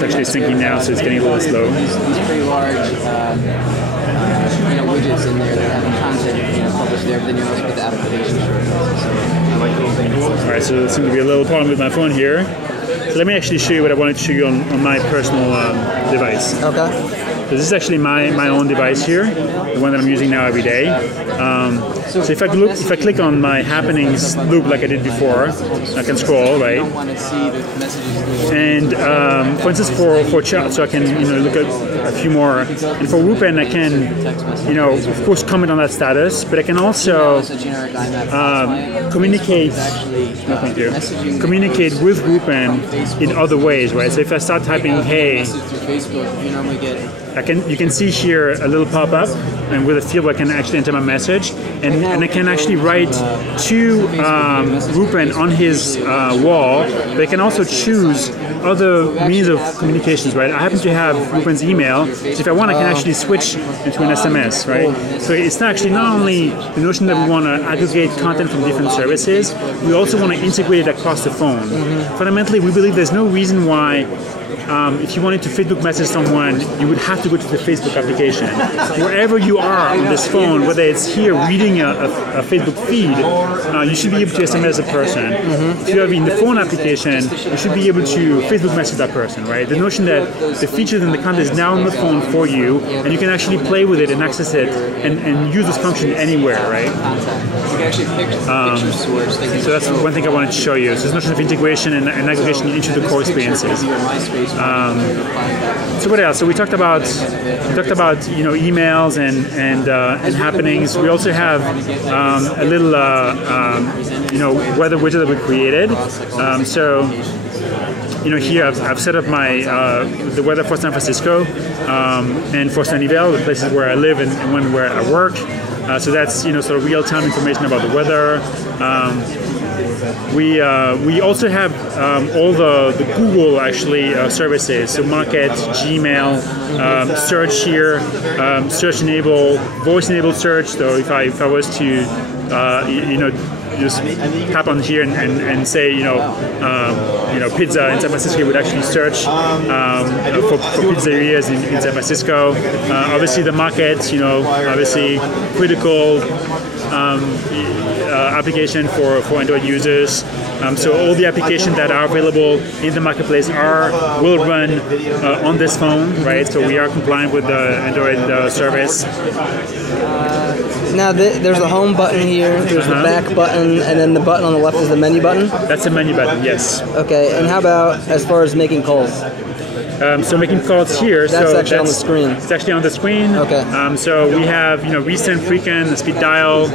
It's actually syncing now, so it's getting a little slow. These pretty large widgets in there that have content published there, but then you also get the application shortcuts. So I like little things. Alright, so there seems to be a little problem with my phone here. So let me actually show you what I wanted to show you on my personal device. Okay. So this is actually my own device here, the one that I'm using now every day. So if I click on my happenings loop like I did before, I can scroll, right? And for instance, for chat, so I can look at a few more. And for Whoopin, I can of course comment on that status, but I can also communicate with Whoopin in other ways, right? So if I start typing hey, you can see here a little pop-up, and with a field where I can actually enter my message, and I can actually write to Whoopin on his wall, but I can also choose other means of communications, right? I happen to have Whoopin's email, so if I want, I can actually switch into an SMS, right? So it's not only the notion that we want to aggregate content from different services, we also want to integrate it across the phone. Fundamentally, we believe there's no reason why if you wanted to Facebook message someone, you would have to go to the Facebook application. Wherever you are on this phone, whether it's here reading a Facebook feed, you should be able to SMS a person. If you have in the phone application, you should be able to Facebook message that person, right? The notion that the features and the content is now on the phone for you, and you can actually play with it and access it and use this function anywhere, right? So that's one thing I wanted to show you. So this notion of integration and aggregation into the core experiences. So what else? So we talked about emails and happenings. We also have a little weather widget that we created. Here I've set up my the weather for San Francisco and for Sunnyvale, the places where I live and where I work. So that's sort of real-time information about the weather. We also have all the Google services, so Market, Gmail, search here, search enable, voice enabled search. So if I was to just tap on here and say pizza in San Francisco, it would actually search for pizzerias in San Francisco. Obviously the Market, obviously critical application for Android users. So all the applications that are available in the marketplace will run on this phone, right? So we are compliant with the Android service. Now there's the home button here, there's the back button, and then the button on the left is the menu button? That's the menu button, yes. Okay, and how about as far as making calls? So making calls here. That's actually on the screen. It's actually on the screen. Okay. So we have recent, frequent, speed dial.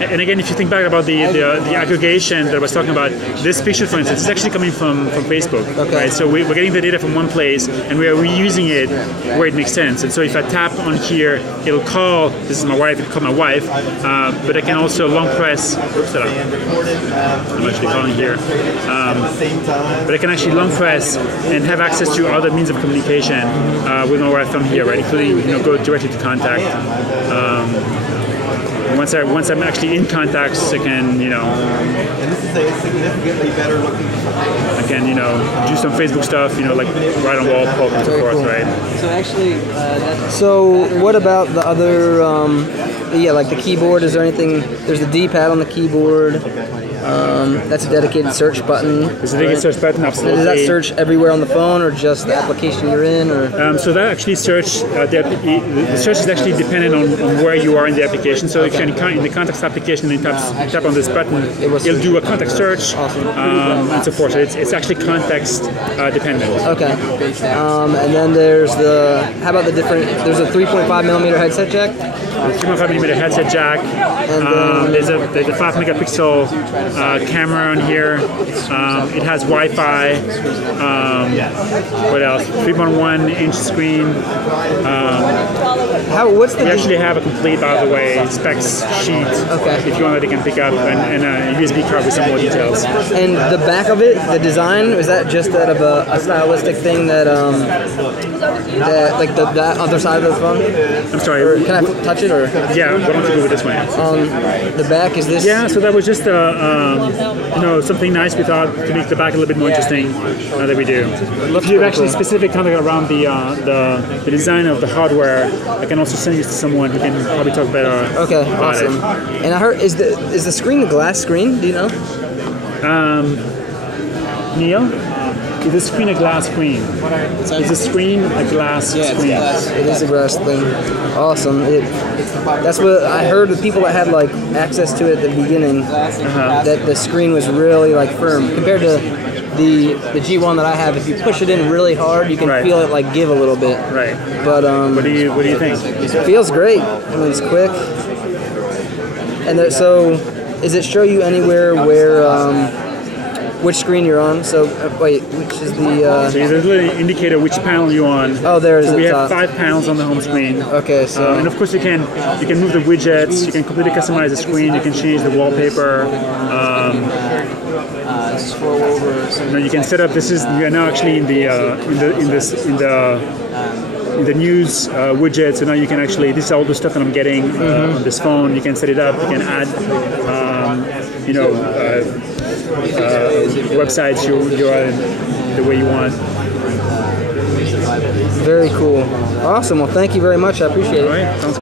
And again, if you think back about the aggregation that I was talking about, this picture, for instance, is actually coming from Facebook, right? So we're getting the data from one place, and we are reusing it where it makes sense. And so if I tap on here, it'll call, this is my wife, it'll call my wife, but I can also long press, oops, I'm actually calling here, but I can actually long press and have access to other means of communication with my wife from here, right? Including, go directly to contact. Once I'm actually in contacts, I can, And this is a significantly better looking. I can, do some Facebook stuff, like write on wall, poke, and so forth, right? So actually, so what about the other, like the keyboard? Is there anything? There's the D-pad on the keyboard. That's a dedicated search button. It's a dedicated search button, absolutely. Does that search everywhere on the phone, or just the application you're in? Or so that actually search, the search is actually dependent on where you are in the application. So if you're in the contacts application and you tap on this button, it'll do a contact search, and so forth. So it's actually context dependent. Okay. And then there's how about there's a 3.5mm headset jack? 3.5mm headset jack. And there's a 5 megapixel camera on here. It has Wi-Fi. What else? 3.1 inch screen. We actually have a complete, by the way, specs sheet. Okay. If you want, that you can pick up, and a USB card with some more details. And the back of it, the design, is that just out of a stylistic thing that like that other side of the phone? I'm sorry. Or can I touch it, or? Yeah. Why don't you go with this one? The back is this? Yeah. So that was just a you know, something nice we thought to make the back a little bit more interesting that we do. If you have actually specific content around the design of the hardware, I can also send you to someone who can probably talk better about awesome. it. And I heard, is the screen a glass screen? Do you know? Neil? Is the screen a glass screen? Is the screen a glass screen? It is a glass thing. Awesome. That's what I heard of people that had like access to it at the beginning. That the screen was really like firm compared to the G1 that I have. If you push it in really hard, you can feel it like give a little bit. Right. But what do you think? It feels great. I mean, it's quick. And so, does it show you anywhere where? Which screen you're on? So wait, which is the? So there's a little indicator which panel you're on. Oh, there it is. So we have 5 panels on the home screen. Okay, so and of course you can move the widgets. You can completely customize the screen. You can change the wallpaper. scroll over. You know, you can set up. We are now actually in the news widget. So now you can actually. This is all the stuff that I'm getting on this phone. You can set it up. You can add. Websites you're the way you want. Very cool. Awesome. Well, thank you very much. I appreciate it. All right. Sounds